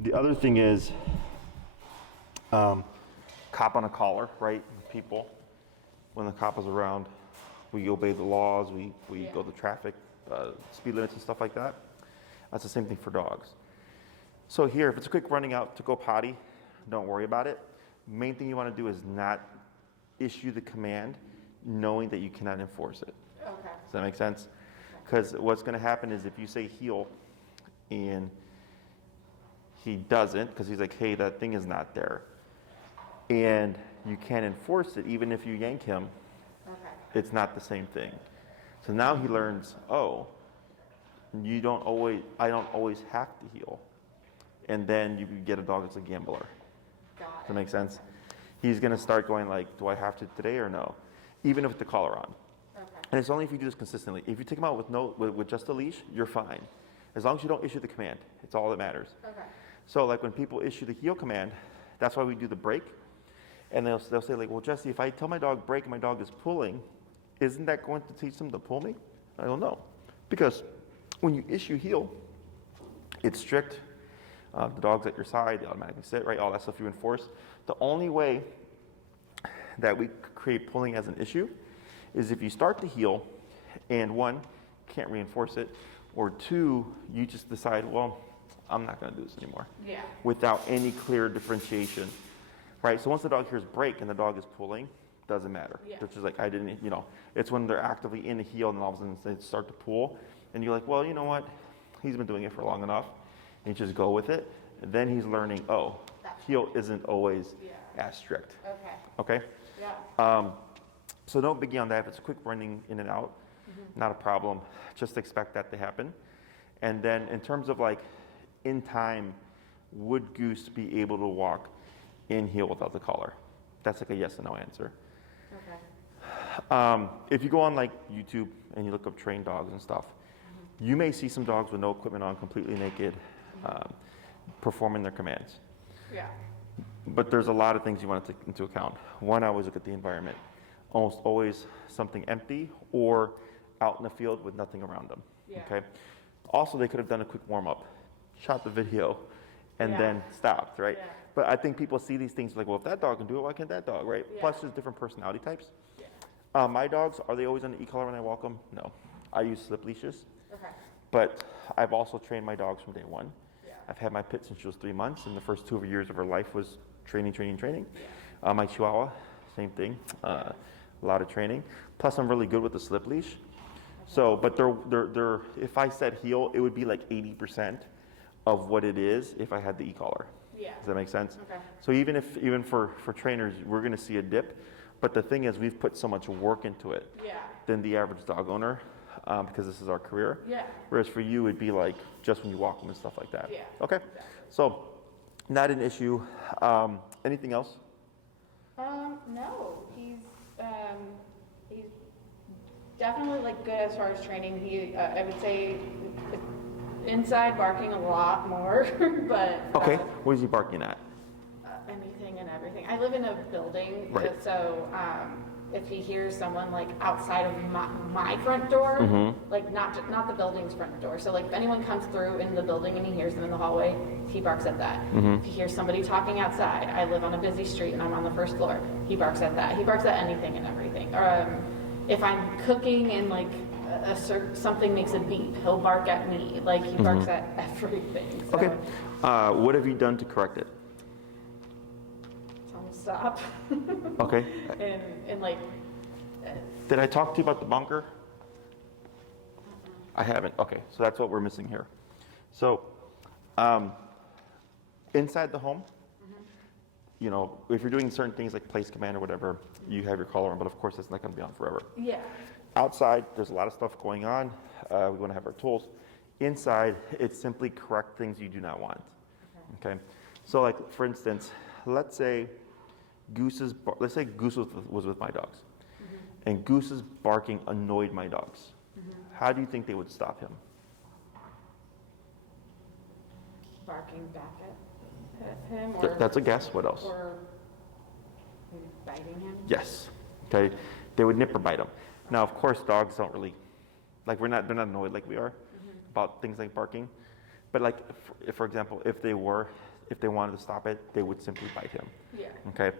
The other thing is cop on a collar, right? People, when the cop is around, we obey the laws, we go to traffic, speed limits and stuff like that. That's the same thing for dogs. So here, if it's a quick running out to go potty, don't worry about it. Main thing you want to do is not issue the command knowing that you cannot enforce it. Okay. Does that make sense? Because what's going to happen is if you say heel and he doesn't, because he's like, hey, that thing is not there, and you can't enforce it, even if you yank him, it's not the same thing. So now he learns, oh, I don't always have to heel. And then you get a dog that's a gambler. Does that make sense? He's going to start going like, do I have to today or no? Even with the collar on. Okay. And it's only if you do this consistently. If you take him out with just a leash, you're fine. As long as you don't issue the command, it's all that matters. Okay. So like when people issue the heel command, that's why we do the break. And they'll say like, well, Jesse, if I tell my dog break and my dog is pulling, isn't that going to teach them to pull me? I don't know. Because when you issue heel, it's strict. The dog's at your side, they automatically sit, right? All that stuff you enforce. The only way that we create pulling as an issue is if you start the heel and one, can't reinforce it, or two, you just decide, well, I'm not going to do this anymore. Yeah. Without any clear differentiation, right? So once the dog hears break and the dog is pulling, doesn't matter. Yeah. Which is like, it's when they're actively in the heel and all of a sudden they start to pull, and you're like, well, you know what? He's been doing it for long enough. And you just go with it. And then he's learning, oh, heel isn't always as strict. Okay. Okay? Yeah. So no biggie on that. If it's quick running in and out, not a problem. Just expect that to happen. And then in terms of like in time, would Goose be able to walk in heel without the collar? That's like a yes or no answer. Okay. If you go on like YouTube and you look up trained dogs and stuff, you may see some dogs with no equipment on, completely naked, performing their commands. Yeah. But there's a lot of things you want to take into account. One, I always look at the environment. Almost always something empty or out in the field with nothing around them. Yeah. Okay. Also, they could have done a quick warm up, shot the video, and then stopped, right? Yeah. But I think people see these things like, well, if that dog can do it, why can't that dog, right? Yeah. Plus, there's different personality types. Yeah. My dogs, are they always on the e-collar when I walk them? No. I use slip leashes. Okay. But I've also trained my dogs from day one. Yeah. I've had my pit since she was 3 months, and the first 2 years of her life was training. Yeah. My Chihuahua, same thing, a lot of training. Plus, I'm really good with the slip leash. So, but they're if I said heel, it would be like 80% of what it is if I had the e-collar. Yeah. Does that make sense? Okay. So even for trainers, we're going to see a dip. But the thing is, we've put so much work into it than the average dog owner. Because this is our career. Yeah. Whereas for you, it'd be like just when you walk them and stuff like that. Yeah. Okay. Exactly. So, not an issue. Anything else? No, he's definitely like good as far as training. He, I would say, inside barking a lot more, but Okay. What is he barking at? anything and everything. I live in a building, Right. so if he hears someone like outside of my front door, like not the building's front door. So like if anyone comes through in the building and he hears them in the hallway, he barks at that. If he hears somebody talking outside, I live on a busy street and I'm on the first floor, he barks at that. He barks at anything and everything. If I'm cooking and like something makes a beep, he'll bark at me. Like he barks at everything. So. Okay. What have you done to correct it? Tell him to stop. Okay. and like. Did I talk to you about the bunker? I haven't. Okay. So that's what we're missing here. So, inside the home, if you're doing certain things like place command or whatever, you have your collar on, but of course that's not going to be on forever. Yeah. Outside, there's a lot of stuff going on. We want to have our tools. Inside, it's simply correct things you do not want. Okay. So like, for instance, let's say Goose was with my dogs, and Goose's barking annoyed my dogs. How do you think they would stop him? Barking back at him, or That's a guess. What else? or maybe biting him. Yes. Okay. They would nip or bite him. Now, of course, dogs don't really, they're not annoyed like we are about things like barking. But like, for example, if they wanted to stop it, they would simply bite him. Yeah. Okay,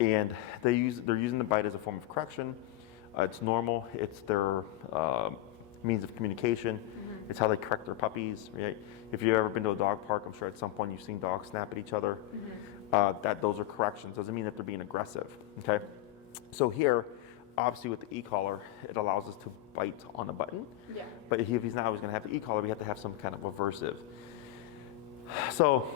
and they're using the bite as a form of correction. It's normal. It's their means of communication. It's how they correct their puppies. Right? If you've ever been to a dog park, I'm sure at some point you've seen dogs snap at each other. Those are corrections. Doesn't mean that they're being aggressive. Okay, so here, obviously with the e-collar, it allows us to bite on a button. Yeah. But if he's not always going to have the e-collar, we have to have some kind of aversive. So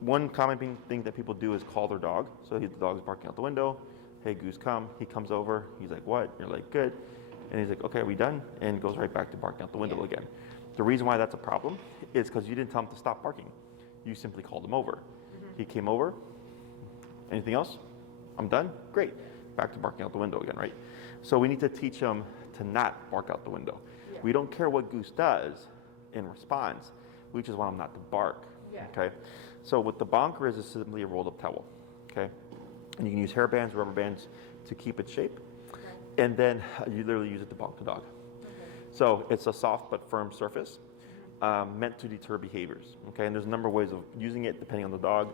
one common thing that people do is call their dog. So the dog's barking out the window. Hey, Goose, come. He comes over. He's like, what? You're like, good. And he's like, okay, are we done? And goes right back to barking out the window again. The reason why that's a problem is because you didn't tell him to stop barking. You simply called him over. He came over. Anything else? I'm done? Great. Back to barking out the window again, right? So we need to teach him to not bark out the window. Yeah. We don't care what Goose does in response. We just want him not to bark. Yeah. Okay. So what the bonker is simply a rolled up towel. Okay. And you can use hair bands, rubber bands to keep its shape. Okay. And then you literally use it to bonk the dog. Okay. So it's a soft but firm surface meant to deter behaviors. Okay. And there's a number of ways of using it depending on the dog.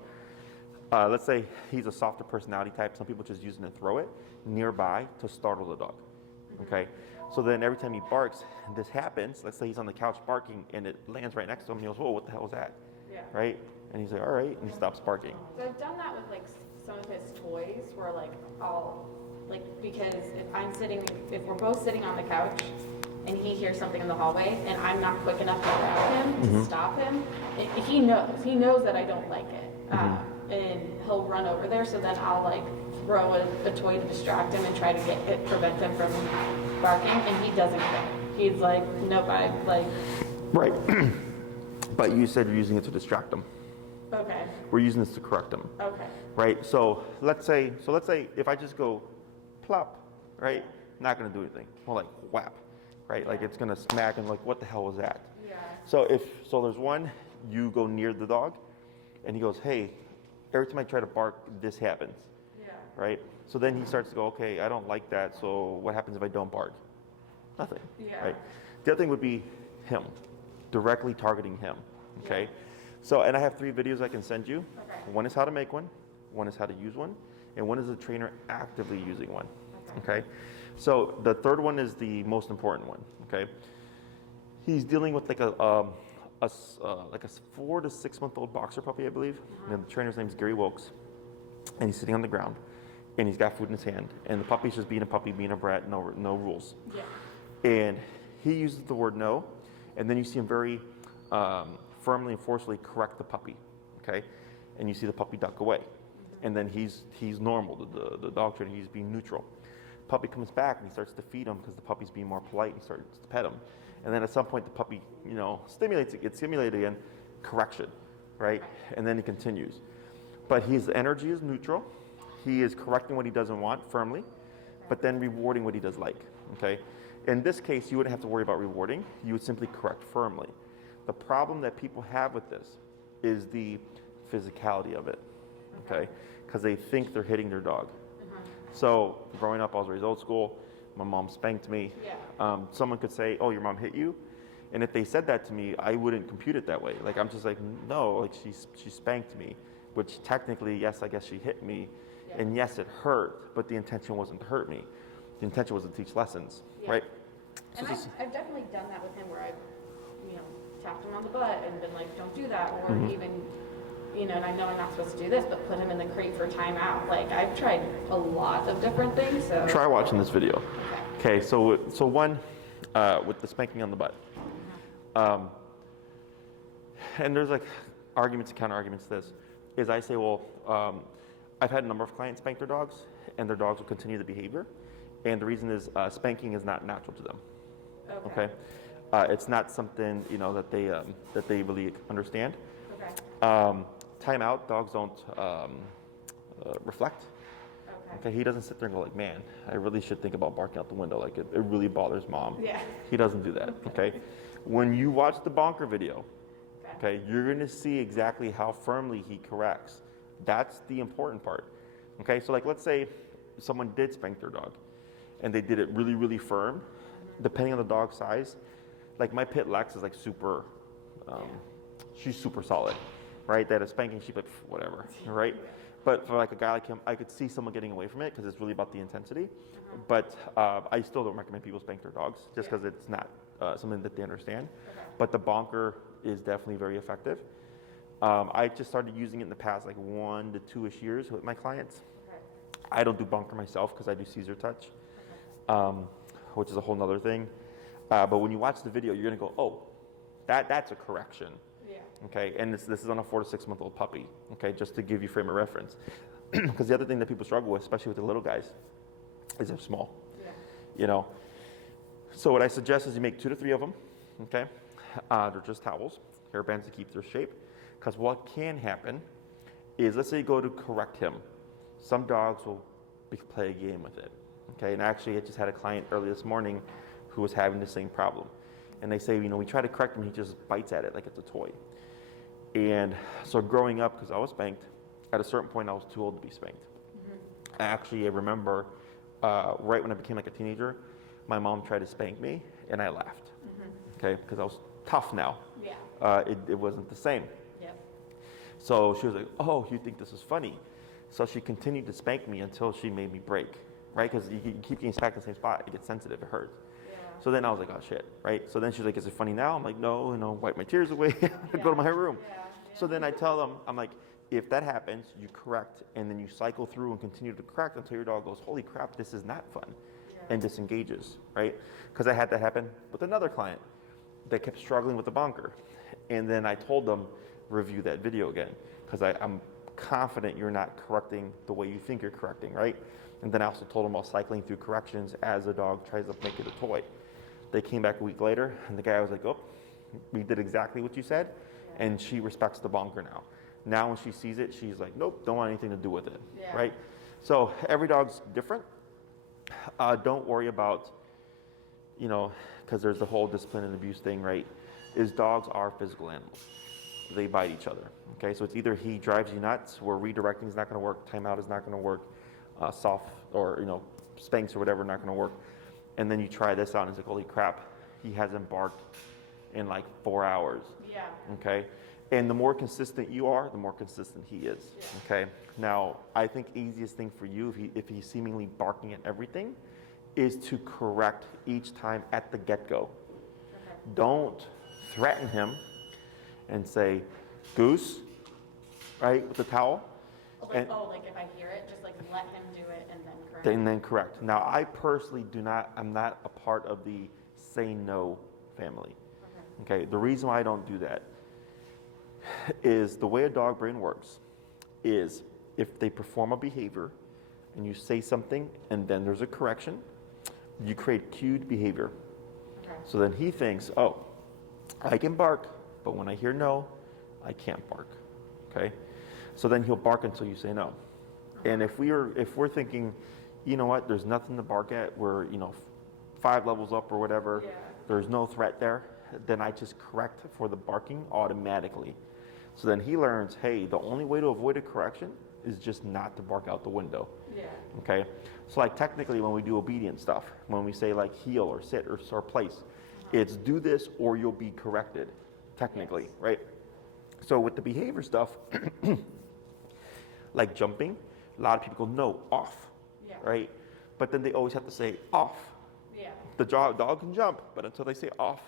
Let's say he's a softer personality type. Some people just use it and throw it nearby to startle the dog. Okay. So then every time he barks, and this happens, let's say he's on the couch barking and it lands right next to him and he goes, whoa, what the hell was that? Yeah. Right? And he's like, all right, and he stops barking. So I've done that with like some of his toys where like I'll, like, because if we're both sitting on the couch and he hears something in the hallway and I'm not quick enough to grab him to stop him, he knows that I don't like it. And he'll run over there, so then I'll like throw a toy to distract him and try to prevent him from barking, and he doesn't care. He's like, nope, I like. Right. But you said you're using it to distract him. Okay. We're using this to correct him. Okay. Right. So let's say if I just go plop, right, not gonna do anything. More like whap, right? Like it's gonna smack and like, what the hell was that? Yeah. So there's one, you go near the dog, and he goes, hey. Every time I try to bark, this happens. Yeah. Right? So then he starts to go, okay, I don't like that, so what happens if I don't bark? Nothing. Yeah. Right? The other thing would be him, directly targeting him. Okay? Yeah. So, and I have 3 videos I can send you. Okay. One is how to make one is how to use one, and one is a trainer actively using one. Okay? So the third one is the most important one. Okay? He's dealing with like a 4 to 6 month old boxer puppy, I believe. And the trainer's name is Gary Wilkes, and he's sitting on the ground, and he's got food in his hand, and the puppy's just being a puppy, being a brat, no rules. Yeah. And he uses the word no, and then you see him very firmly and forcefully correct the puppy, okay? And you see the puppy duck away, and then he's normal. The dog trainer, he's being neutral. Puppy comes back and he starts to feed him because the puppy's being more polite. He starts to pet him. And then at some point the puppy, gets stimulated again, correction, right? And then he continues. But his energy is neutral. He is correcting what he doesn't want firmly, but then rewarding what he does like, okay? In this case, you wouldn't have to worry about rewarding. You would simply correct firmly. The problem that people have with this is the physicality of it, okay? Because they think they're hitting their dog. So growing up, I was raised old school. My mom spanked me. Yeah. Someone could say, oh, your mom hit you? And if they said that to me, I wouldn't compute it that way. Like, I'm just like, no, like she spanked me, which technically, yes, I guess she hit me. Yeah. And yes, it hurt, but the intention wasn't to hurt me. The intention was to teach lessons, right? And so I've definitely done that with him where I've, tapped him on the butt and been like, don't do that. Or even, and I know I'm not supposed to do this, but put him in the crate for timeout. Like, I've tried a lot of different things. So try watching this video. Okay, so one, with the spanking on the butt. And there's like arguments and counter arguments to this, is I say, well, I've had a number of clients spank their dogs, and their dogs will continue the behavior. And the reason is spanking is not natural to them. Okay? It's not something, that they really understand. Okay. Timeout, dogs don't reflect. Okay, he doesn't sit there and go like, man, I really should think about barking out the window. Like, it really bothers mom. Yeah. He doesn't do that, okay? When you watch the bonker video, okay, you're going to see exactly how firmly he corrects. That's the important part, okay? So, like, let's say someone did spank their dog, and they did it really, really firm. Depending on the dog's size, like my pit Lex is like super she's super solid, right? That a spanking, she's like, whatever, right? But for like a guy like him, I could see someone getting away from it because it's really about the intensity. But I still don't recommend people spank their dogs just because it's not something that they understand. But the bonker is definitely very effective. I just started using it in the past like 1 to 2-ish years with my clients. I don't do bonker myself because I do Caesar touch, which is a whole nother thing. But when you watch the video, you're gonna go, oh, that's a correction. Okay, and this is on a 4 to 6 month old puppy. Okay, just to give you frame of reference. Because the other thing that people struggle with, especially with the little guys, is they're small. You know. So what I suggest is you make 2 to 3 of them. Okay, they're just towels, hair bands to keep their shape. Because what can happen is, let's say you go to correct him. Some dogs will play a game with it. Okay, and actually I just had a client early this morning who was having the same problem. And they say, you know, we try to correct him, he just bites at it like it's a toy. And so growing up, because I was spanked, at a certain point I was too old to be spanked. Actually, I remember right when I became like a teenager, my mom tried to spank me and I laughed. Okay, because I was tough now. It wasn't the same. So she was like, oh, you think this is funny? So she continued to spank me until she made me break, right? Because you keep getting spanked in the same spot, it gets sensitive, it hurts. So then I was like, oh shit, right? So then she's like, is it funny now? I'm like, no, wipe my tears away, go to my room. So then I tell them, I'm like, if that happens, you correct, and then you cycle through and continue to correct until your dog goes, holy crap, this is not fun, and disengages, right? Because I had that happen with another client that kept struggling with the bonker. And then I told them, review that video again, because I'm confident you're not correcting the way you think you're correcting, right? And then I also told them about cycling through corrections as a dog tries to make it a toy. They came back a week later, and the guy was like, oh, we did exactly what you said, and she respects the bonker now. Now when she sees it, she's like, nope, don't want anything to do with it, right? So every dog's different. Don't worry about, because there's the whole discipline and abuse thing, right? Is dogs are physical animals. They bite each other, okay? So it's either he drives you nuts, where redirecting is not gonna work, timeout is not gonna work, soft or, spanks or whatever, not gonna work. And then you try this out and it's like, holy crap, he hasn't barked in like 4 hours. Okay? And the more consistent you are, the more consistent he is. Okay? Now, I think easiest thing for you, if he's seemingly barking at everything, is to correct each time at the get-go. Don't threaten him and say, Goose, right, with the towel. Like if I hear it, just like let him do it and then correct. And then correct. Now, I personally I'm not a part of the say no family. Okay, the reason why I don't do that is the way a dog brain works is if they perform a behavior and you say something and then there's a correction, you create cued behavior. So then he thinks, oh, I can bark, but when I hear no, I can't bark. Okay? So then he'll bark until you say no. And if we're thinking, you know what, there's nothing to bark at, we're 5 levels up or whatever, there's no threat there, then I just correct for the barking automatically. So then he learns, hey, the only way to avoid a correction is just not to bark out the window. Okay? So like technically when we do obedience stuff, when we say like heel or sit or place, it's do this or you'll be corrected, technically, right? So with the behavior stuff, like jumping, a lot of people go, no, off, right? But then they always have to say off. The dog can jump, but until they say off,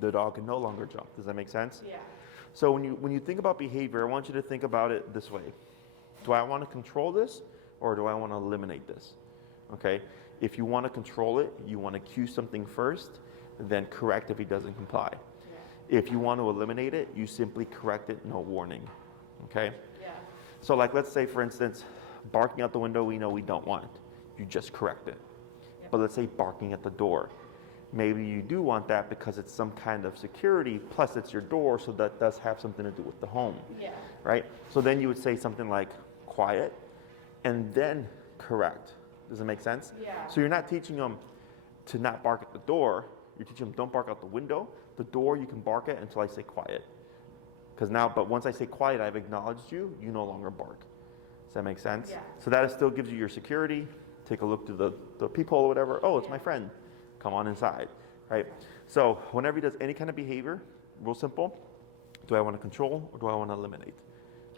the dog can no longer jump. Does that make sense? So when you think about behavior, I want you to think about it this way. Do I want to control this or do I want to eliminate this? Okay? If you want to control it, you want to cue something first, then correct if he doesn't comply. If you want to eliminate it, you simply correct it, no warning. Okay? So like let's say for instance, barking out the window, we know we don't want it. You just correct it. But let's say barking at the door. Maybe you do want that because it's some kind of security, plus it's your door, so that does have something to do with the home. Right? So then you would say something like quiet and then correct. Does it make sense? So you're not teaching them to not bark at the door. You're teaching them don't bark out the window. The door you can bark at until I say quiet. But once I say quiet, I've acknowledged you, you no longer bark. Does that make sense? So that still gives you your security. Take a look through the peephole or whatever. Oh, it's my friend. Come on inside, right? So whenever he does any kind of behavior, real simple. Do I want to control or do I want to eliminate?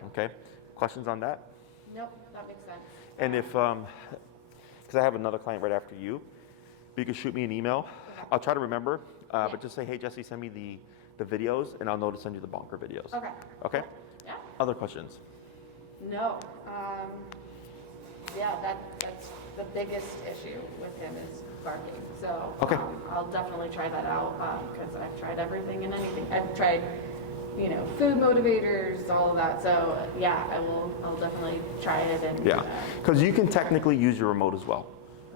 Okay. Questions on that? Nope, that makes sense. And if, because I have another client right after you can shoot me an email. Okay. I'll try to remember, but just say, hey, Jesse, send me the videos, and I'll know to send you the bonker videos. Okay. Okay? Yeah. Other questions? No. Yeah, that's the biggest issue with him is barking. So Okay. I'll definitely try that out because I've tried everything and anything. I've tried, food motivators, all of that. So yeah, I'll definitely try it. And Yeah, because you can technically use your remote as well.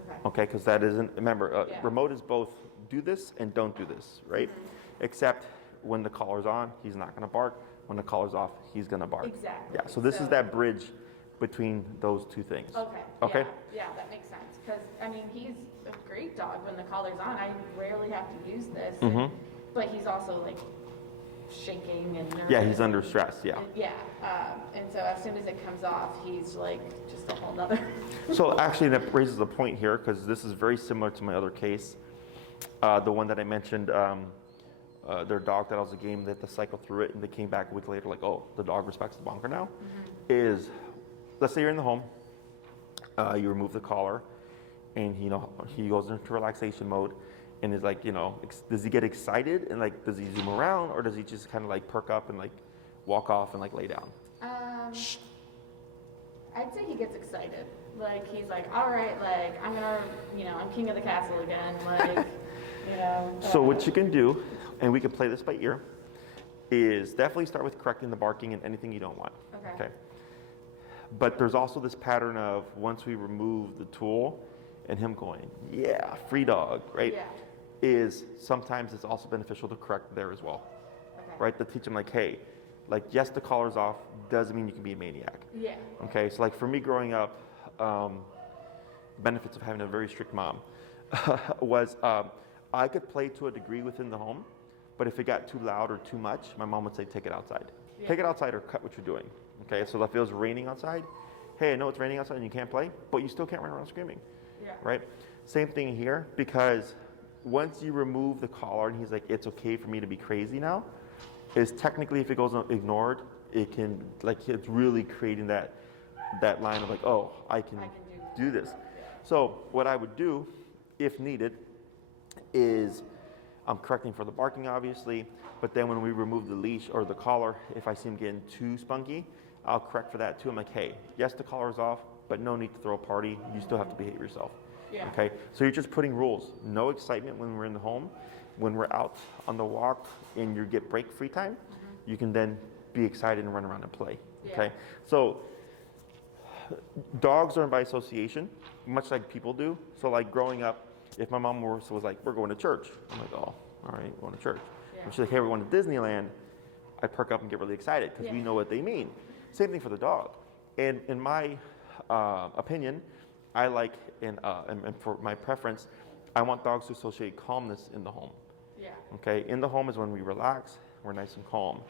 Okay. Okay, because that isn't, remember, Yeah. remote is both do this and don't do this, right? Mm-hmm. Except when the collar's on, he's not going to bark. When the collar's off, he's going to bark. Exactly. Yeah, so this is that bridge between those two things. Okay. Okay? Yeah, that makes sense. Because, he's a great dog when the collar's on. I rarely have to use this. Mhm. But he's also, like, shaking and nervous. Yeah, he's under stress, yeah. Yeah. And so as soon as it comes off, he's, like, just a whole nother. So actually that raises a point here because this is very similar to my other case. The one that I mentioned, their dog that was a game that the cycle through it and they came back a week later like, oh, the dog respects the bonker now. Is, let's say you're in the home, you remove the collar and he goes into relaxation mode and is like, does he get excited and like, does he zoom around or does he just kind of like perk up and like walk off and like lay down? I'd say he gets excited. Like, he's like, all right, like, I'm gonna, I'm king of the castle again. Like, So what you can do, and we can play this by ear, is definitely start with correcting the barking and anything you don't want. Okay. But there's also this pattern of once we remove the tool and him going, yeah, free dog, right? Yeah. Is sometimes it's also beneficial to correct there as well, Okay. right? To teach him like, hey, like yes, the collar's off doesn't mean you can be a maniac. Yeah. Okay, so like for me growing up, benefits of having a very strict mom was I could play to a degree within the home, but if it got too loud or too much, my mom would say, take it outside. Yeah. Take it outside or cut what you're doing. Okay, so if it was raining outside, hey, I know it's raining outside and you can't play, but you still can't run around screaming, Yeah. right? Same thing here, because once you remove the collar and he's like, it's okay for me to be crazy now, is technically if it goes ignored, it can, like it's really creating that line of like, oh, I can do this. So what I would do, if needed, is I'm correcting for the barking, obviously, but then when we remove the leash or the collar, if I see him getting too spunky, I'll correct for that too. I'm like, hey, yes, the collar's off, but no need to throw a party. You still have to behave yourself. Yeah. Okay, so you're just putting rules. No excitement when we're in the home. When we're out on the walk and you get break free time, you can then be excited and run around and play. Okay, Yeah. so dogs learn by association, much like people do. So like growing up, if my mom was like, we're going to church, I'm like, oh, all right, going to church. Yeah. When she's like, hey, we're going to Disneyland, I perk up and get really excited because we know what they mean. Same thing for the dog. And in my opinion, I like, and for my preference, I want dogs to associate calmness in the home. Yeah. Okay, in the home is when we relax, we're nice and calm.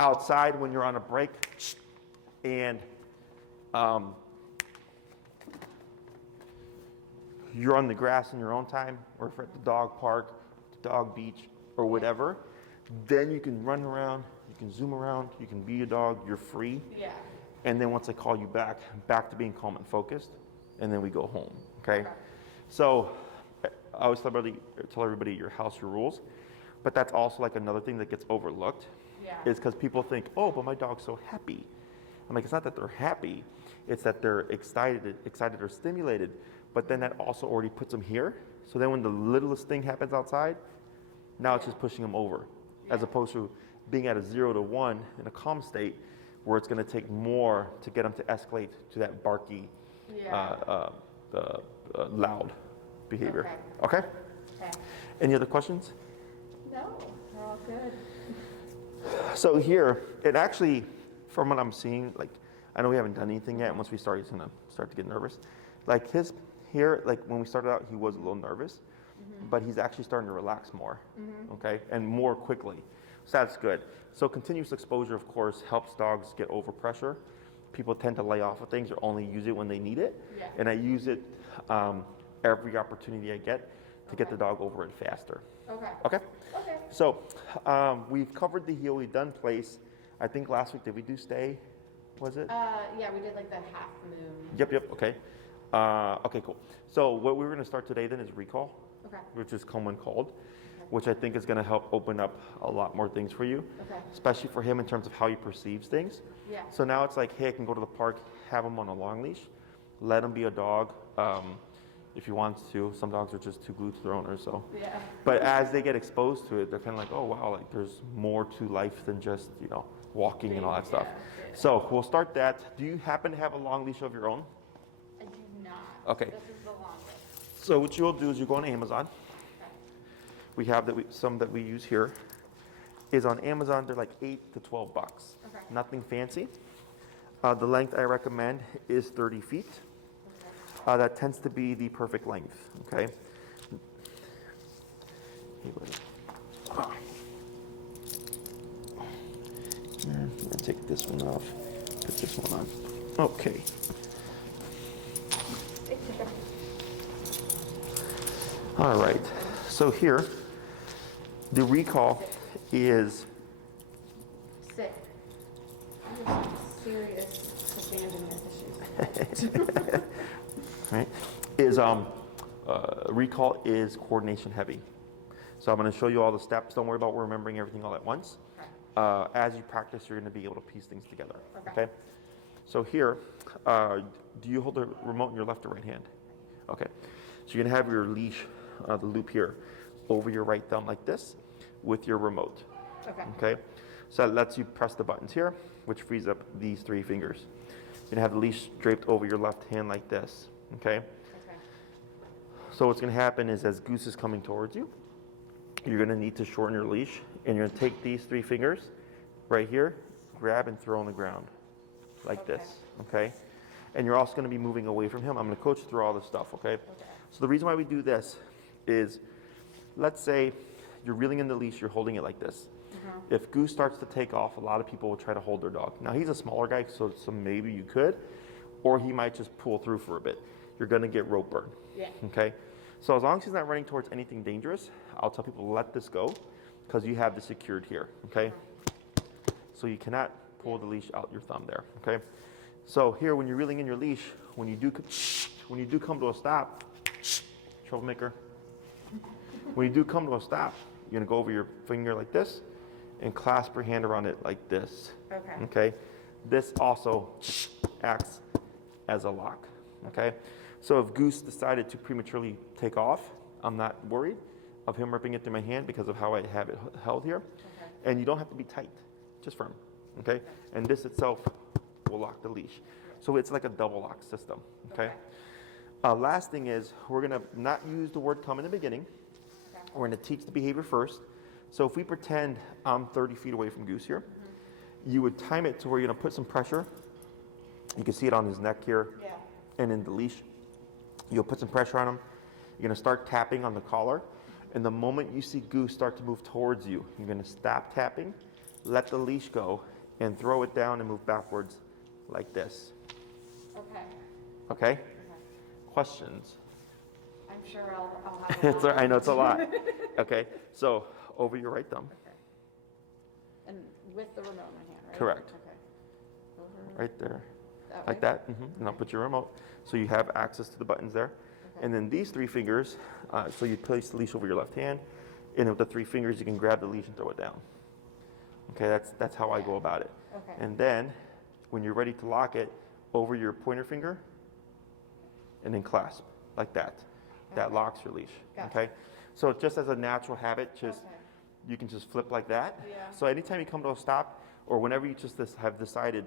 Outside when you're on a break and you're on the grass in your own time, or if you're at the dog park, the dog beach, or whatever, then you can run around, you can zoom around, you can be a dog, you're free. Yeah. And then once I call you back to being calm and focused, and then we go home, okay? So I always tell everybody your house, your rules, but that's also like another thing that gets overlooked, is because people think, oh, but my dog's so happy. I'm like, it's not that they're happy, it's that they're excited or stimulated, but then that also already puts them here. So then when the littlest thing happens outside, now it's just pushing them over, as opposed to being at a 0 to 1 in a calm state, where it's going to take more to get them to escalate to that barky, loud behavior. Okay? Any other questions? No, they're all good. So here, it actually, from what I'm seeing, like, I know we haven't done anything yet. Once we start, he's gonna start to get nervous. Like his here, like when we started out, he was a little nervous, but he's actually starting to relax more, okay, and more quickly. So that's good. So continuous exposure, of course, helps dogs get over pressure. People tend to lay off of things or only use it when they need it. Yeah. And I use it every opportunity I get to get the dog over it faster. Okay. Okay? Okay. So we've covered the heel, we've done place. I think last week, did we do stay? Was it? Yeah, we did like the half moon. Yep, okay. Okay, cool. So what we're gonna start today then is recall, Okay. which is come when called, which I think is gonna help open up a lot more things for you, Okay. especially for him in terms of how he perceives things. Yeah. So now it's like, hey, I can go to the park, have him on a long leash, let him be a dog. If he wants to, some dogs are just too glued to their owners, so. Yeah. But as they get exposed to it, they're kind of like, oh wow, like there's more to life than just, walking and all that stuff. Yeah. So we'll start that. Do you happen to have a long leash of your own? I do not. Okay. This is the longest. So what you'll do is you go on Amazon. Okay. We have some that we use here. Is on Amazon, they're like $8 to $12. Okay. Nothing fancy. The length I recommend is 30 feet. Okay. That tends to be the perfect length, okay? Hey, buddy. I'm gonna take this one off, put this one on. Okay. All right, so here, the recall is, Sit. There's some serious abandonment issues. right, recall is coordination heavy. So I'm gonna show you all the steps. Don't worry about remembering everything all at once. Okay. As you practice, you're gonna be able to piece things together, Okay. okay? So here, do you hold the remote in your left or right hand? Okay, so you're gonna have your leash, the loop here, over your right thumb like this with your remote, Okay. okay? So that lets you press the buttons here, which frees up these 3 fingers. You're gonna have the leash draped over your left hand like this, okay? Okay. So what's gonna happen is as Goose is coming towards you, you're gonna need to shorten your leash, and you're gonna take these 3 fingers right here, grab and throw on the ground, like Okay. this, okay? And you're also gonna be moving away from him. I'm gonna coach you through all this stuff, okay? So the reason why we do this is, let's say you're reeling in the leash, you're holding it like this. If Goose starts to take off, a lot of people will try to hold their dog. Now he's a smaller guy, so maybe you could, or he might just pull through for a bit. You're gonna get rope burn, Yeah. okay? So as long as he's not running towards anything dangerous, I'll tell people let this go, because you have this secured here, okay? So you cannot pull the leash out your thumb there, okay? So here, when you're reeling in your leash, when you do come to a stop, troublemaker. When you do come to a stop, you're gonna go over your finger like this, and clasp your hand around it like this. Okay. Okay? This also acts as a lock. Okay? So if Goose decided to prematurely take off, I'm not worried of him ripping it through my hand because of how I have it held here. Okay. And you don't have to be tight, just firm. Okay? And this itself will lock the leash. So it's like a double lock system. Okay? Last thing is, we're gonna not use the word come in the beginning. Okay. We're gonna teach the behavior first. So if we pretend I'm 30 feet away from Goose here, you would time it to where you're gonna put some pressure. You can see it on his neck here Yeah. and in the leash. You'll put some pressure on him. You're gonna start tapping on the collar. And the moment you see Goose start to move towards you, you're gonna stop tapping, let the leash go, and throw it down and move backwards like this. Okay. Okay? Okay. Questions? I'm sure I'll have a It's I know it's a lot. Okay, so over your right thumb. Okay. And with the remote in my hand, right? Correct. Okay. Over Right there. that Like way? that. And I'll put your remote. So you have access to the buttons there. Okay. And then these 3 fingers, so you place the leash over your left hand, and then with the 3 fingers, you can grab the leash and throw it down. Okay, that's how I go about it. Okay. And then, when you're ready to lock it, over your pointer finger, and then clasp, like that. That Okay. locks your leash, Gotcha. okay? So just as a natural habit, just Okay. you can just flip like that. Yeah. So anytime you come to a stop, or whenever you just have decided,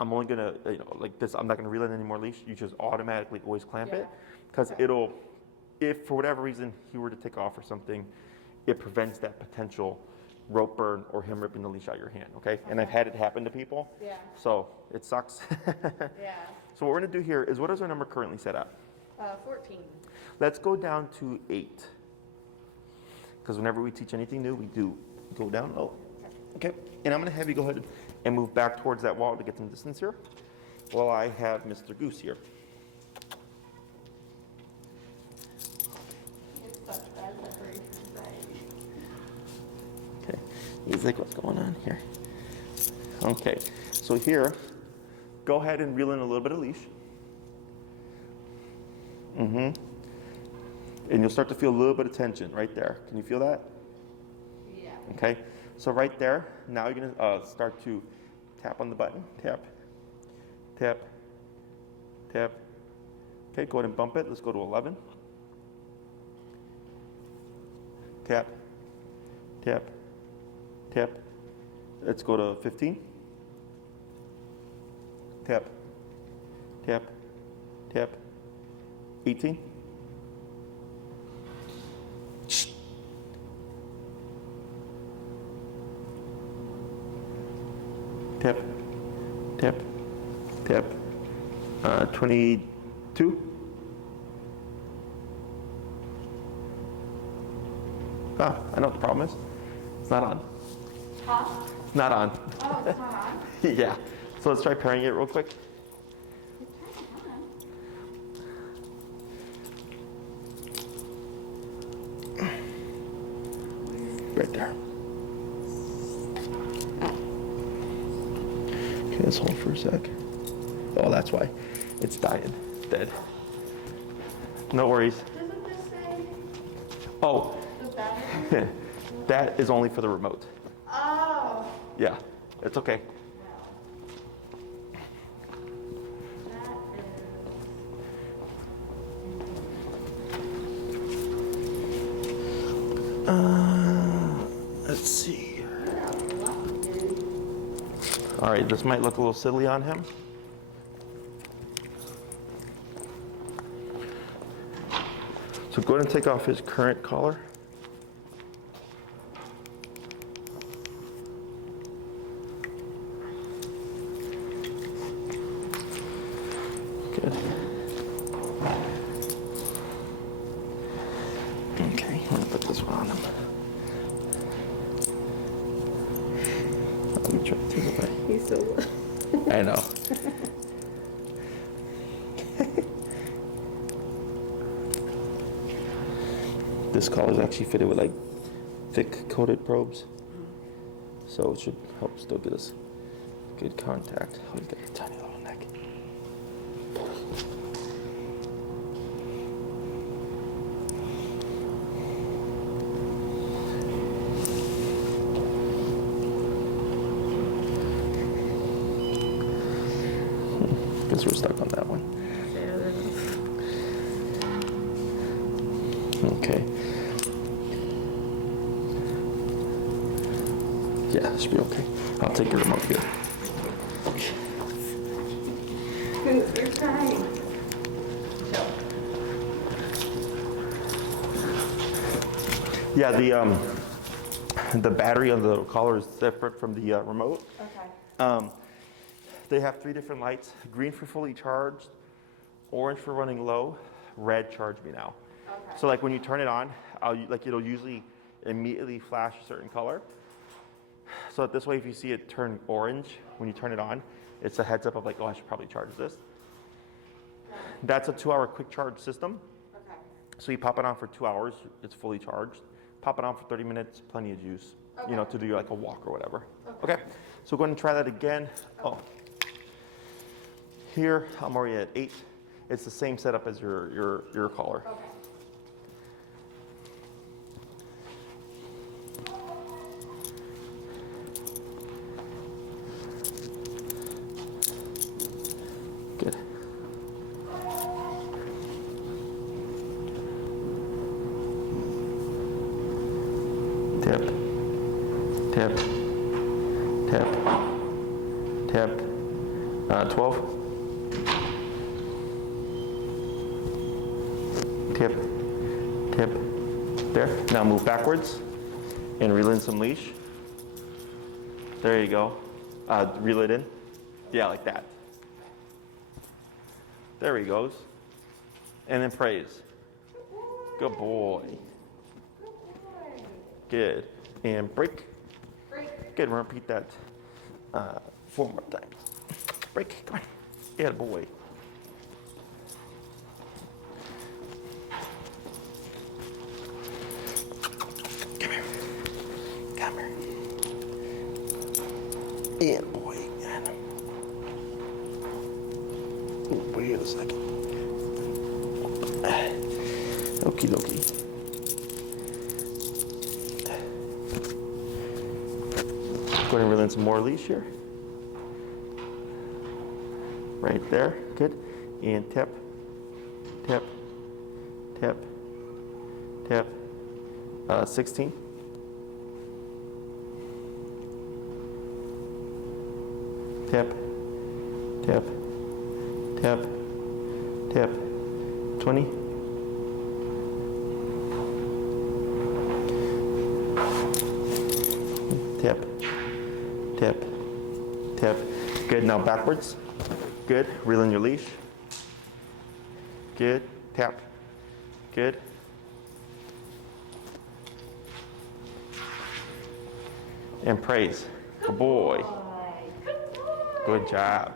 I'm only gonna, like this, I'm not gonna reel in any more leash, you just automatically always clamp it. Yeah. Because Okay. it'll, if for whatever reason he were to take off or something, it prevents that potential rope burn or him ripping the leash out your hand, okay? And I've Okay. had it happen to people, Yeah. so it sucks. Yeah. So what we're gonna do here is, what is our number currently set at? 14. Let's go down to 8. Because whenever we teach anything new, we do go down low. Okay, and I'm gonna have you go ahead and move back towards that wall to get some distance here, while I have Mr. Goose here. such bad separation anxiety. Okay, he's like, what's going on here? Okay, so here, go ahead and reel in a little bit of leash. And you'll start to feel a little bit of tension right there. Can you feel that? Yeah. Okay, so right there, now you're gonna start to tap on the button. Tap, tap, tap. Okay, go ahead and bump it. Let's go to 11. Tap, tap, tap. Let's go to 15. Tap, tap, tap. 18. Tap, tap, tap. 22. Ah, I know what the problem is. It's not on. Huh? It's not on. Oh, it's not on? Yeah. So let's try pairing it real quick. Right there. Okay, let's hold for a sec. Oh, that's why. It's dying. Dead. No worries. Doesn't this say Oh, the battery? that is only for the remote. Oh. Yeah, it's okay. Let's see. All right, this might look a little silly on him. So go ahead and take off his current collar. Good. Okay, I'm gonna put this one on him. Let me try to take it away. He's so. I know. This collar is actually fitted with like thick coated probes, so it should help still get us good contact. Oh, he's got a tiny little neck. Guess we're stuck on that one. Okay. Yeah, it should be okay. I'll take your remote here. You're crying. Yeah, the battery on the collar is separate from the remote. Okay. They have 3 different lights: green for fully charged, orange for running low, red charge me now. Okay. So like when you turn it on, it'll usually immediately flash a certain color. So that this way, if you see it turn orange when you turn it on, it's a heads up of like, oh, I should probably charge this. That's a 2-hour quick charge system. Okay. So you pop it on for 2 hours, it's fully charged. Pop it on for 30 minutes, plenty of juice, you know, to do like a walk or whatever. Okay. So go ahead and try that again. Oh. Here, I'm already at 8. It's the same setup as your collar. Okay. Good. Tap, tap, tap, tap. 12. Tip, tip. There. Now move backwards and reel in some leash. There you go. Reel it in. Yeah, like that. There he goes. And then praise. Good boy. Good. And break. Good. We're going to repeat that 4 more times. Break. Come on. Yeah, boy. Come here. And boy. Wait a second. Okie dokie. Go ahead and reel in some more leash here. Right there, good. And tap, tap, tap, tap. 16. Tap, tap, tap, tap. 20. Tap, tap, tap. Good, now backwards. Good, reel in your leash. Good, tap. Good. And praise. Good boy. Good job.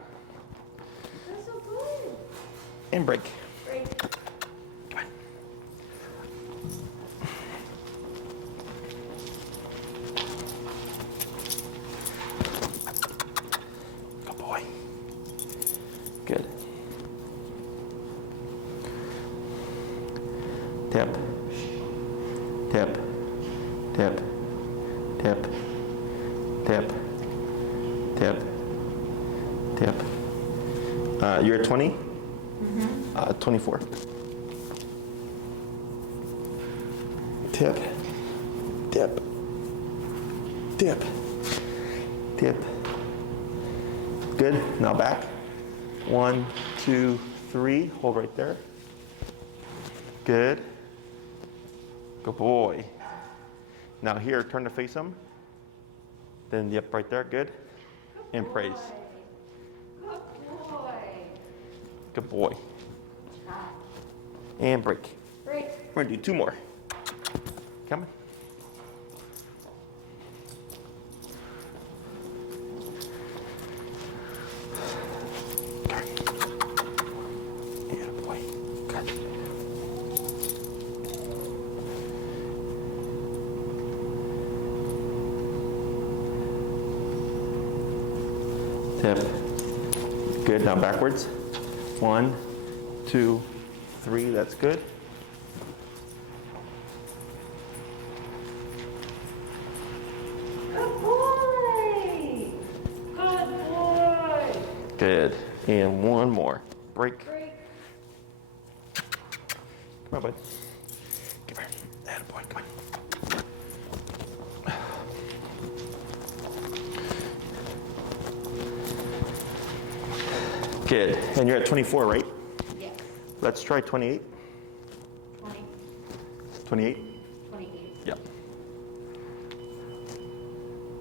That's so good. And break. Break. Come on. Good boy. Good. Tap. Tap. Tap. Tap. Tap. Tap. Tap. You're at 20? 24. Tap. Tap. Tap. Tap. Good. Now back. 1, 2, 3. Hold right there. Good. Good boy. Now here, turn to face him. Then, yep, right there. Good. And praise. Good boy. Good boy. And break. Break. We're gonna do 2 more. Come on. Yeah, boy. Good. Tap. Good. Now backwards. 1, 2, 3. That's good. Good boy. Good boy. Good. And 1 more. Break. Break. Come on, bud. Come here. Attaboy. Come on. Good. And you're at 24, right? Yes. Let's try 28. 20. 28? 28. Yep.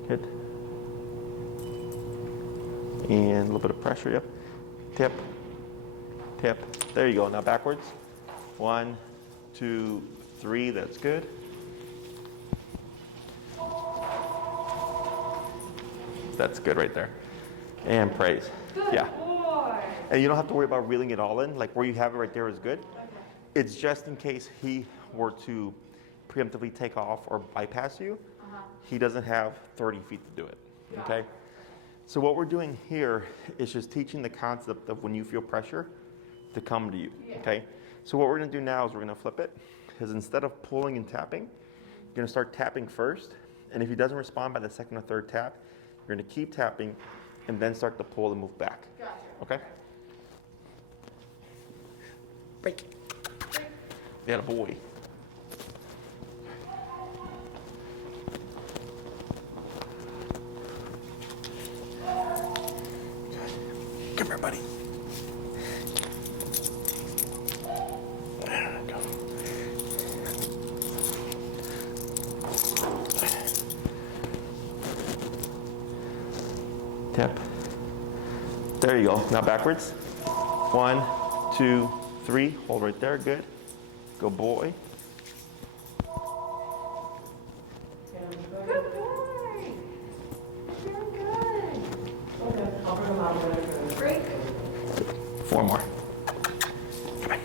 Good. And a little bit of pressure, yep. Tip. Tip. There you go. Now backwards. 1, 2, 3. That's good. That's good right there. And praise. Good Yeah. boy. And you don't have to worry about reeling it all in. Like where you have it right there is good. Okay. It's just in case he were to preemptively take off or bypass you, he doesn't have 30 feet to do it, okay? So what we're doing here is just teaching the concept of when you feel pressure to come to you, okay? So what we're gonna do now is we're gonna flip it, because instead of pulling and tapping, you're gonna start tapping first, and if he doesn't respond by the second or third tap, you're gonna keep tapping and then start to pull and move back, Gotcha. okay? Break. Yeah, boy. Come here, buddy. There we go. Tap. There you go. Now backwards. 1, 2, 3. Hold right there. Good. Go boy. Good boy. You're good. Okay, I'll bring them out later. Break. 4 more. Come on.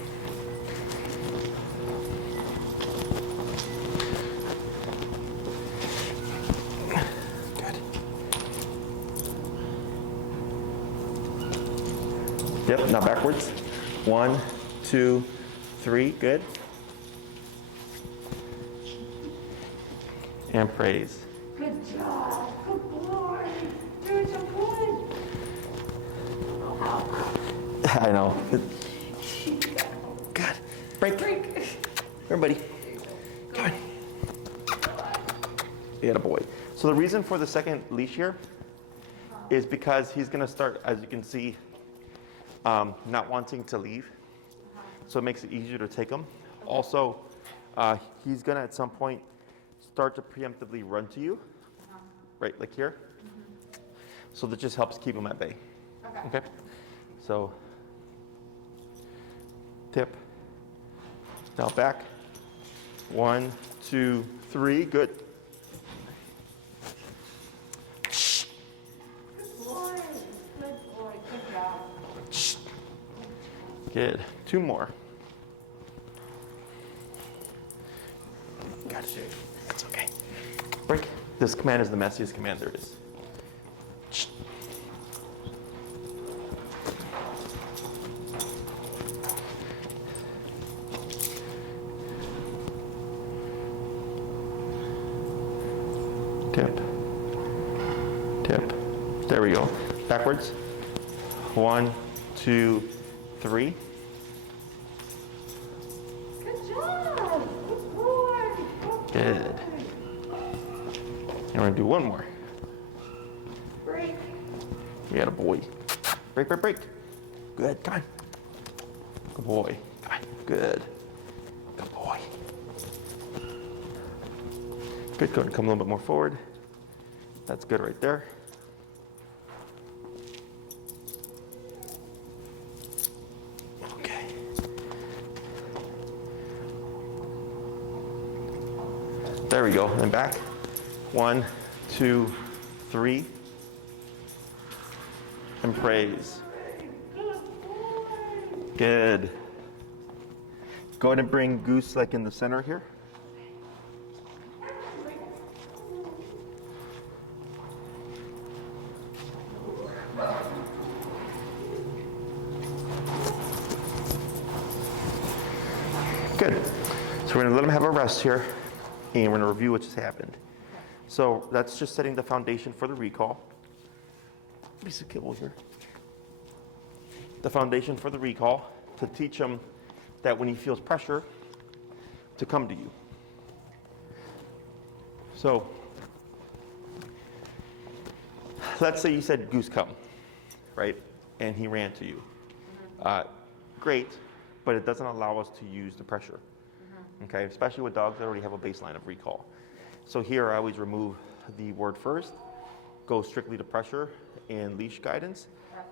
Yep, now backwards. 1, 2, 3, good. And praise. Good job. Good boy. You're so good. I know. Good. Break. Everybody. Come on. Yeah, boy. So the reason for the second leash here is because he's going to start, as you can see, not wanting to leave. So it makes it easier to take him. Also, he's going to at some point start to preemptively run to you, right, like here. So that just helps keep him at bay. Okay. So tip. Now back. 1, 2, 3. Good. Good boy. Good job. Good. 2 more. Got it. That's okay. Break. This command is the messiest command there is. Tip. Tip. There we go. Backwards. 1, 2, 3. Good job. Good boy. Good. And we're gonna do 1 more. Break. We got a boy. Break, break, break. Good. Come on. Good boy. Come on. Good. Good boy. Good. Go ahead and come a little bit more forward. That's good right there. Okay. There we go. And back. 1, 2, 3. And praise. Good. Go ahead and bring Goose like in the center here. Good. So we're going to let him have a rest here, and we're going to review what just happened. So that's just setting the foundation for the recall. Piece of kibble here. The foundation for the recall to teach him that when he feels pressure, to come to you. So let's say you said Goose come, right? And he ran to you. Great, but it doesn't allow us to use the pressure. Okay, especially with dogs that already have a baseline of recall. So here I always remove the word first, go strictly to pressure and leash guidance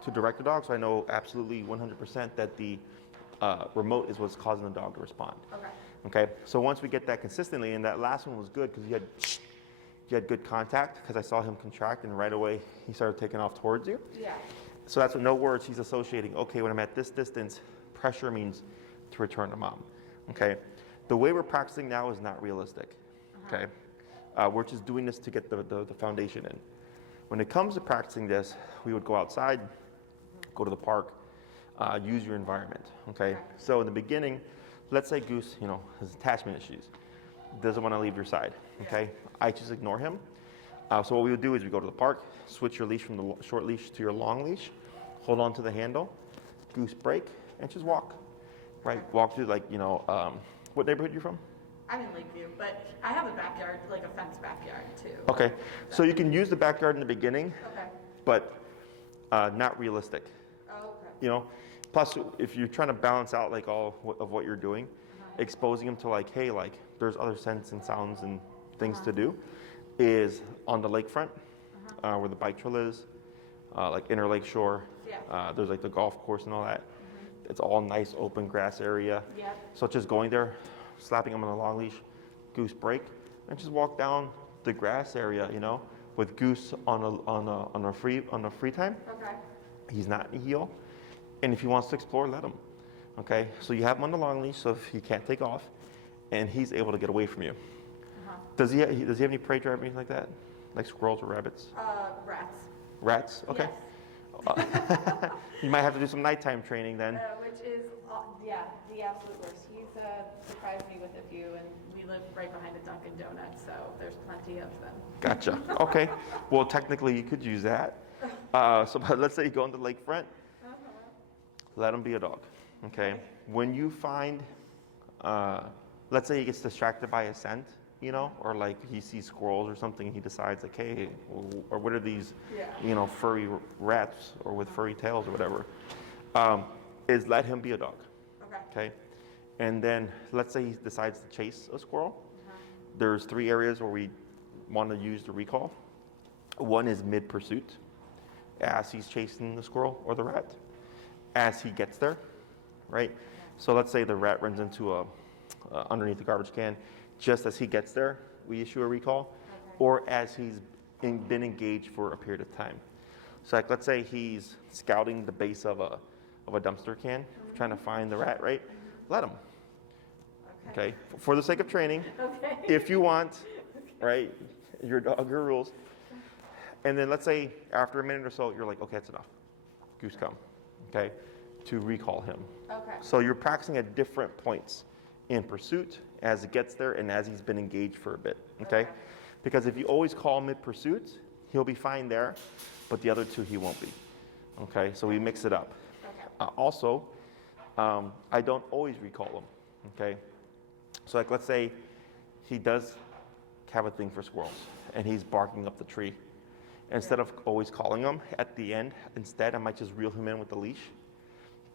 to direct the dog, so I know absolutely 100% that the remote is what's causing the dog to respond. Okay, so once we get that consistently, and that last one was good because you had good contact, because I saw him contract and right away he started taking off towards you. Yeah. So that's with no words, he's associating, okay, when I'm at this distance, pressure means to return to mom. Okay, the way we're practicing now is not realistic. Okay, we're just doing this to get the foundation in. When it comes to practicing this, we would go outside, go to the park, use your environment. Okay, so in the beginning, let's say Goose, has attachment issues, doesn't want to leave your side. Okay, I just ignore him. So what we would do is we go to the park, switch your leash from the short leash to your long leash, hold on to the handle, Goose break, and just walk. Right, walk through what neighborhood you from? I'm in Lakeview, but I have a backyard, like a fenced backyard too. Okay, so you can use the backyard in the beginning, Okay. but not realistic. Oh, okay. Plus, if you're trying to balance out like all of what you're doing, exposing them to hey, there's other scents and sounds and things to do, is on the lakefront, where the bike trail is, like Inner Lake Shore. Yeah. There's the golf course and all that. It's all nice open grass area. Yeah. So just going there, slapping them on a long leash, Goose break, and just walk down the grass area, with Goose on a free time. Okay. He's not in a heel, and if he wants to explore, let him. Okay, so you have him on the long leash, so if he can't take off, and he's able to get away from you. Does he have any prey drive or anything like that, like squirrels or rabbits? Rats. Rats? Okay. Yes. You might have to do some nighttime training then. Which is, yeah, the absolute worst. He's surprised me with a few, and we live right behind a Dunkin' Donuts, so there's plenty of them. Gotcha. Okay. Well, technically, you could use that. But let's say you go into the lakefront. Let him be a dog. Okay. When you find, let's say he gets distracted by a scent, you know, or like he sees squirrels or something, he decides like, hey, or what are these, you know, furry rats or with furry tails or whatever, is let him be a dog. Okay. And then let's say he decides to chase a squirrel. There's 3 areas where we want to use the recall. One is mid-pursuit, as he's chasing the squirrel or the rat, as he gets there, right? So let's say the rat runs into underneath the garbage can. Just as he gets there, we issue a recall, or as he's been engaged for a period of time. So like, let's say he's scouting the base of a dumpster can, trying to find the rat, right? Let him. Okay. For the sake of training, if you want, right? Your dog, your rules. And then let's say after a minute or so, you're like, okay, that's enough. Goose, come. Okay. To recall him. So you're practicing at different points in pursuit, as it gets there, and as he's been engaged for a bit. Okay. Because if you always call mid-pursuit, he'll be fine there, but the other 2 he won't be. Okay. So we mix it up. Also, I don't always recall him. Okay. So like, let's say he does have a thing for squirrels and he's barking up the tree. Instead of always calling him at the end, instead I might just reel him in with the leash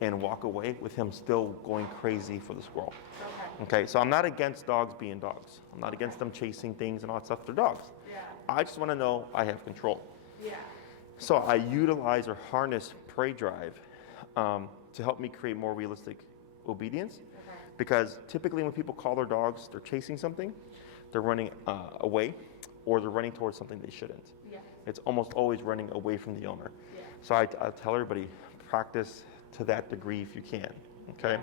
and walk away with him still going crazy for the squirrel. Okay, so I'm not against dogs being dogs. I'm not against them chasing things and all that stuff. They're dogs. I just want to know I have control. So I utilize or harness prey drive to help me create more realistic obedience. Because typically when people call their dogs, they're chasing something, they're running away, or they're running towards something they shouldn't. It's almost always running away from the owner. So I tell everybody, practice to that degree if you can. Okay.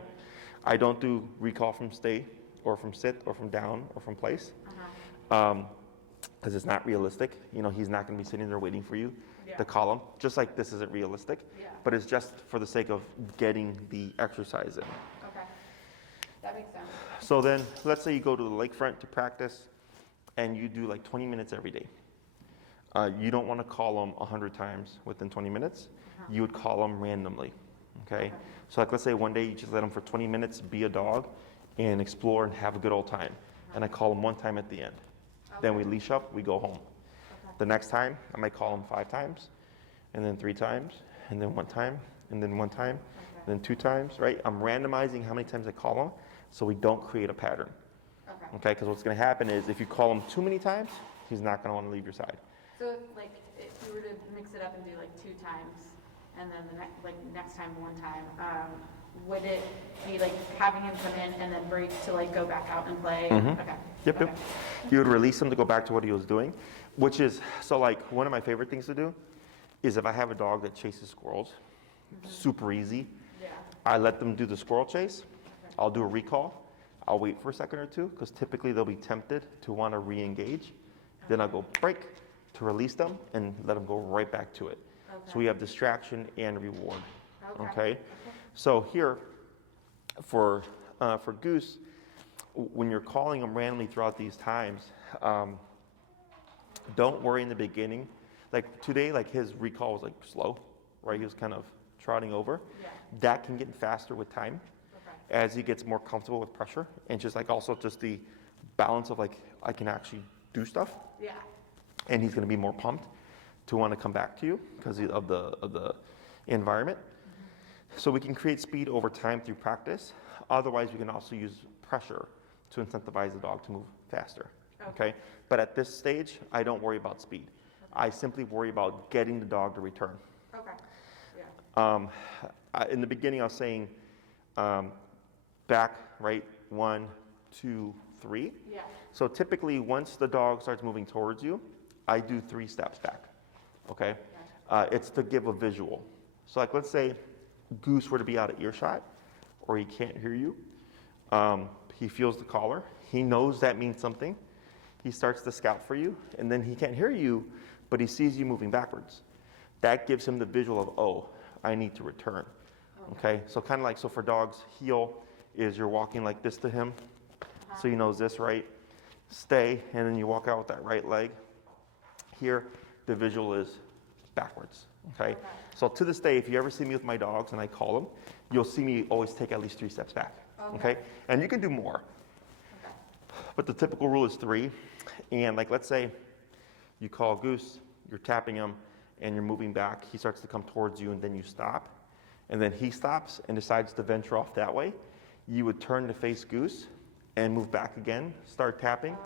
I don't do recall from stay or from sit or from down or from place, because it's not realistic. You know, he's not going to be sitting there waiting for you to call him. Just like this isn't realistic, but it's just for the sake of getting the exercise in. That makes sense. So then, let's say you go to the lakefront to practice, and you do like 20 minutes every day. You don't want to call them 100 times within 20 minutes. You would call them randomly. Okay. So like, let's say one day you just let them for 20 minutes be a dog and explore and have a good old time. And I call them 1 time at the end. Then we leash up, we go home. The next time, I might call them 5 times, and then 3 times, and then 1 time, and then 1 time, and then 2 times, right? I'm randomizing how many times I call them so we don't create a pattern. Okay, because what's going to happen is if you call him too many times, he's not going to want to leave your side. So if you were to mix it up and do like 2 times, and then the next time 1 time, would it be like having him come in and then break to like go back out and play? Yep. You would release him to go back to what he was doing, which is, so like one of my favorite things to do is if I have a dog that chases squirrels, super easy. I let them do the squirrel chase. I'll do a recall. I'll wait for a second or 2 because typically they'll be tempted to want to re-engage. Then I'll go break to release them and let them go right back to it. So we have distraction and reward. Okay. So here, for Goose, when you're calling him randomly throughout these times, don't worry in the beginning. Like today, like his recall was like slow, right? He was kind of trotting over. That can get faster with time as he gets more comfortable with pressure, and just like also just the balance of like I can actually do stuff. And he's going to be more pumped to want to come back to you because of the environment. So we can create speed over time through practice. Otherwise, we can also use pressure to incentivize the dog to move faster. Okay? But at this stage, I don't worry about speed. I simply worry about getting the dog to return. In the beginning, I was saying back, right? 1, 2, 3. So typically, once the dog starts moving towards you, I do 3 steps back. Okay? It's to give a visual. So like, let's say Goose were to be out of earshot, or he can't hear you. He feels the collar. He knows that means something. He starts to scout for you, and then he can't hear you, but he sees you moving backwards. that gives him the visual of, oh, I need to return. Okay, so kind of like, so for dogs, heel is you're walking like this to him. So he knows this, right? Stay, and then you walk out with that right leg. Here, the visual is backwards, okay? So to this day, if you ever see me with my dogs and I call them, you'll see me always take at least 3 steps back, okay? And you can do more. But the typical rule is 3. And like, let's say you call Goose, you're tapping him, and you're moving back. He starts to come towards you, and then you stop. And then he stops and decides to venture off that way. You would turn to face Goose and move back again, start tapping,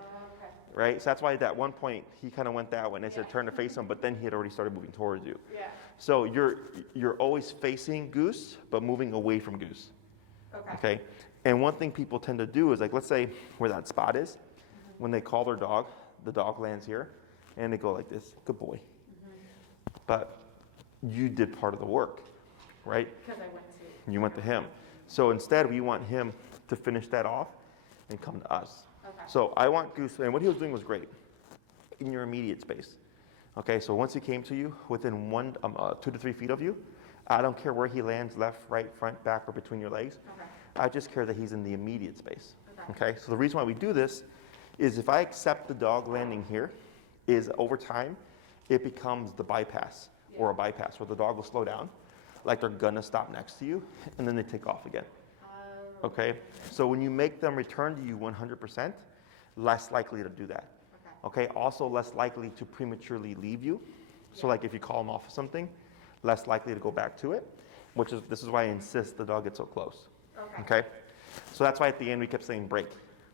right? So that's why at that one point, he kind of went that way, and I said turn to face him, but then he had already started moving towards you. Yeah. So you're always facing Goose, but moving away from Goose. Okay? And one thing people tend to do is, like, let's say where that spot is, when they call their dog, the dog lands here, and they go like this, good boy. But you did part of the work, right? Because I went to. You went to him. So instead, we want him to finish that off and come to us. Okay. So I want Goose, and what he was doing was great, in your immediate space. Okay, so once he came to you, within 2 to 3 feet of you, I don't care where he lands, left, right, front, back, or between your legs. Okay. I just care that he's in the immediate space. Okay, so the reason why we do this is if I accept the dog landing here, is over time, it becomes the bypass, or a bypass, where the dog will slow down, like they're gonna stop next to you, and then they take off again. Okay, so when you make them return to you 100%, less likely to do that. Okay, also less likely to prematurely leave you. So like if you call them off of something, less likely to go back to it, this is why I insist the dog gets so close. Okay, so that's why at the end we kept saying break,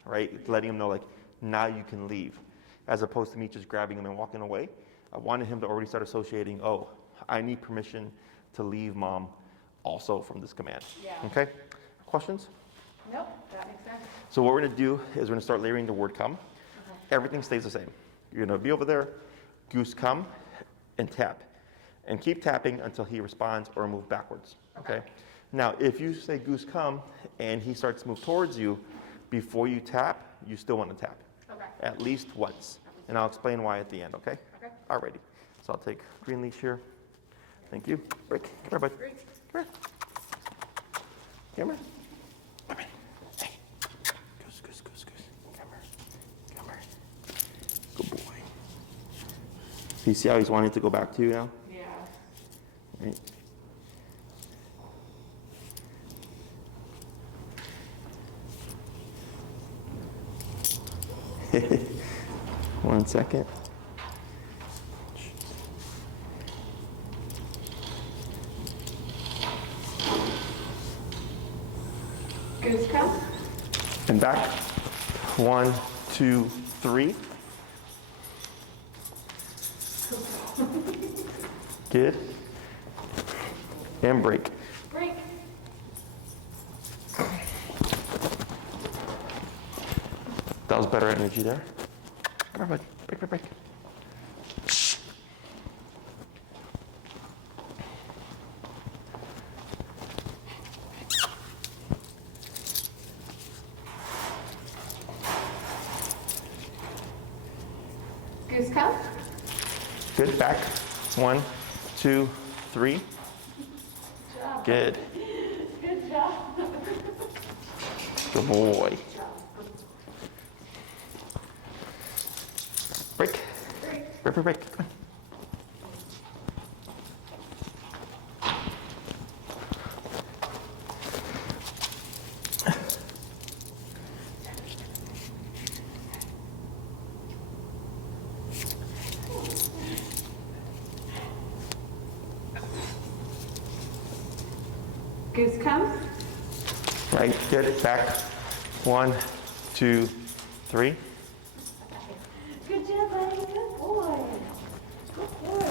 right? Letting him know, like, now you can leave, as opposed to me just grabbing him and walking away. I wanted him to already start associating, oh, I need permission to leave mom also from this command. Yeah. Okay, questions? Nope, that makes sense. So what we're gonna do is we're gonna start layering the word come. Everything stays the same. You're gonna be over there, Goose come, and tap. And keep tapping until he responds or move backwards, okay? Now, if you say Goose come and he starts to move towards you, before you tap, you still wanna tap. Okay. At least once. And I'll explain why at the end, okay? Okay. Alrighty. So I'll take green leash here. Thank you. Break. Come here, bud. Great. Come here. Come here. Come here. Hey. Goose, goose, goose, goose. Come here. Come here. Good boy. So you see how he's wanting to go back to you now? Yeah. Right. One second. Goose come. And back. 1, 2, 3. Good. And break. Break. That was better energy there. Come on, bud. Break, break, break. Goose come. Good. Back. 1, 2, 3. Good. Good job. Good boy. Break. Break, break, break. Come on. Goose come. Right. Good. Back. 1, 2, 3. Good job, buddy. Good boy. Good boy.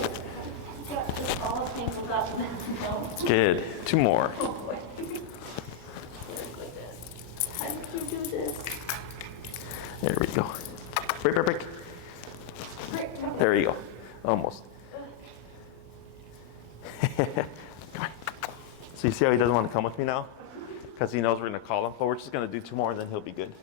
You got this all tangled up now. Good. 2 more. Oh, boy. Like this. How did you do this? There we go. Break, break, break. Great. There you go. Almost. Come on. So you see how he doesn't want to come with me now? Because he knows we're going to call him. But we're just going to do 2 more, and then he'll be good.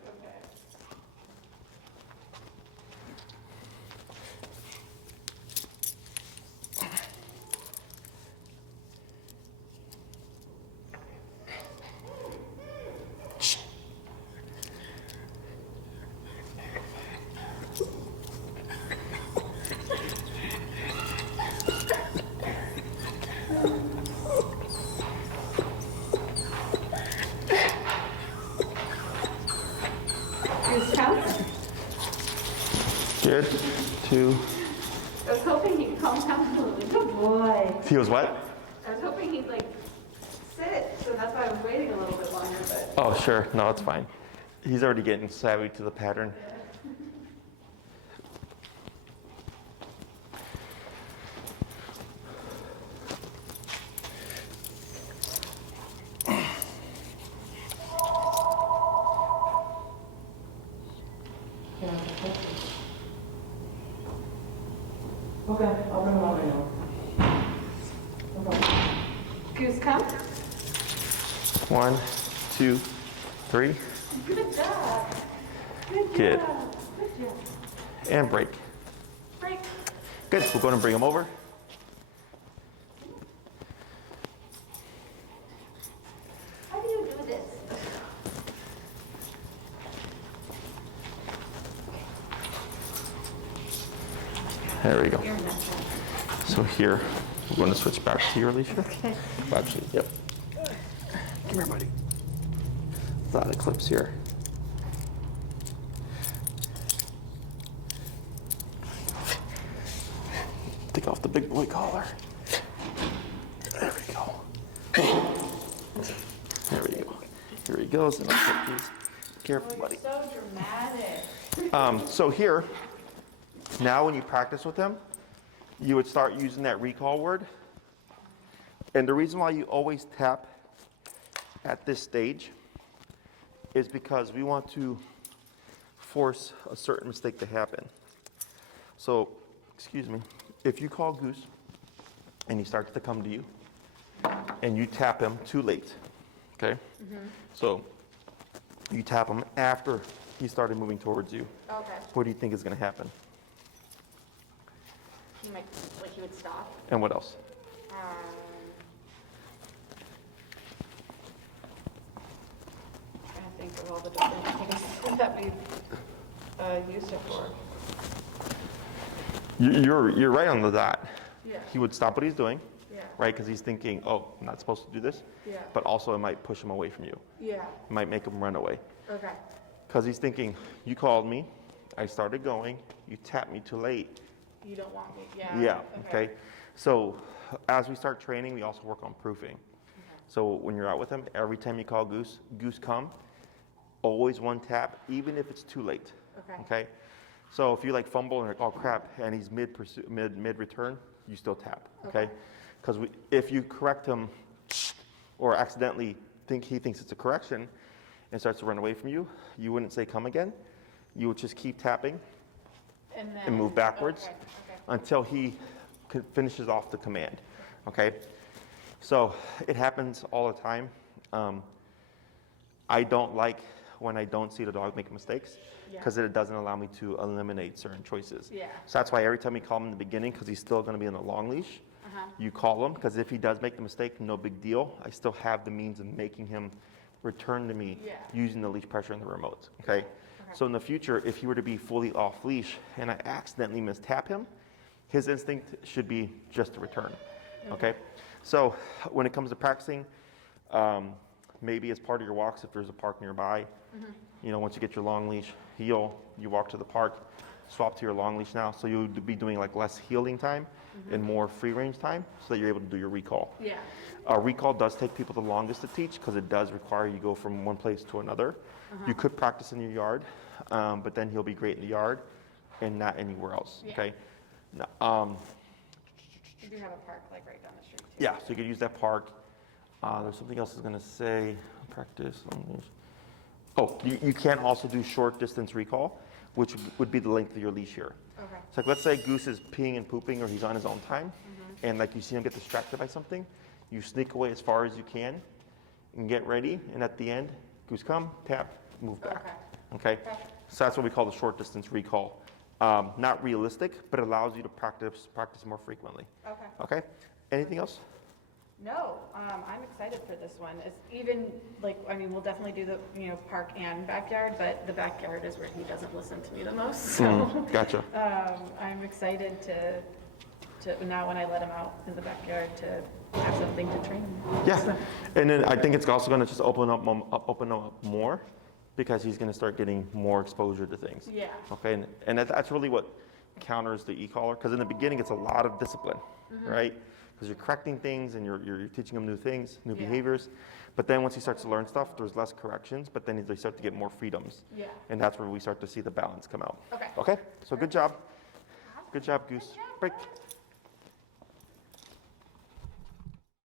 Good. 2. I was hoping he'd calm down a little bit. Good boy. He was what? I was hoping he'd like sit, so that's why I was waiting a little bit longer, but. Oh, sure. No, it's fine. He's already getting savvy to the pattern. Okay, I'll bring them out right now. Okay. Goose, come. 1, 2, 3. Good job. Good. Good job. And break. Break. Good. We're going to bring him over. How do you do this? There we go. You're not sure. So here, we're going to switch back to your leash. Okay. Well, actually, yep. Come here, buddy. A lot of clips here. Take off the big boy collar. There we go. There we go. Here he goes. And I'll take these. Careful, buddy. So dramatic. So here, now when you practice with him, you would start using that recall word. And the reason why you always tap at this stage is because we want to force a certain mistake to happen. So, excuse me, if you call Goose and he starts to come to you and you tap him too late, okay? So you tap him after he started moving towards you. Okay. What do you think is going to happen? He might, like he would stop. And what else? Trying to think of all the different things that we've used it for. You're right on the dot. Yeah. He would stop what he's doing, Yeah. right? Because he's thinking, oh, I'm not supposed to do this. Yeah. But also it might push him away from you. Yeah. It might make him run away. Okay. Because he's thinking, you called me, I started going, you tapped me too late. You don't want me. Yeah. Yeah, okay. So as we start training, we also work on proofing. So when you're out with him, every time you call Goose, Goose come, always one tap, even if it's too late. Okay. Okay? So if you like fumble and like, oh crap, and he's mid return, you still tap. Okay? Because if you correct him or accidentally he thinks it's a correction and starts to run away from you, you wouldn't say come again. You would just keep tapping And then. and move backwards Okay. until he finishes off the command. Okay? So it happens all the time. I don't like when I don't see the dog make mistakes because it doesn't allow me to eliminate certain choices. Yeah. So that's why every time you call him in the beginning, because he's still going to be on a long leash, you call him, because if he does make the mistake, no big deal. I still have the means of making him return to me using the leash pressure and the remote. Okay? So in the future, if he were to be fully off leash and I accidentally mistap him, his instinct should be just to return. Okay? So when it comes to practicing, maybe as part of your walks, if there's a park nearby, you know, once you get your long leash, you walk to the park, swap to your long leash now, so you'll be doing like less heeling time and more free range time, so that you're able to do your recall. Yeah. Recall does take people the longest to teach because it does require you go from one place to another. You could practice in your yard, but then he'll be great in the yard and not anywhere else. Yeah. Okay. We do have a park like right down the street too. Yeah, so you could use that park. There's something else I was going to say. Practice. Oh, you can also do short distance recall, which would be the length of your leash here. Okay. So like, let's say Goose is peeing and pooping or he's on his own time, and like you see him get distracted by something, you sneak away as far as you can and get ready, and at the end, Goose come, tap, move back. Okay? So that's what we call the short distance recall. Not realistic, but it allows you to practice more frequently. Okay. Okay? Anything else? No, I'm excited for this one. It's even like, I mean, we'll definitely do the, park and backyard, but the backyard is where he doesn't listen to me the most. So Gotcha. I'm excited to now when I let him out in the backyard to have something to train him. Yeah, and then I think it's also going to just open up more because he's going to start getting more exposure to things. Yeah. Okay, and that's really what counters the e-collar, because in the beginning it's a lot of discipline, right? Because you're correcting things and you're teaching him new things, new Yeah. behaviors. But then once he starts to learn stuff, there's less corrections, but then they start to get more freedoms. Yeah. And that's where we start to see the balance come out. Okay. Okay, so good job. Good job, Goose. Break.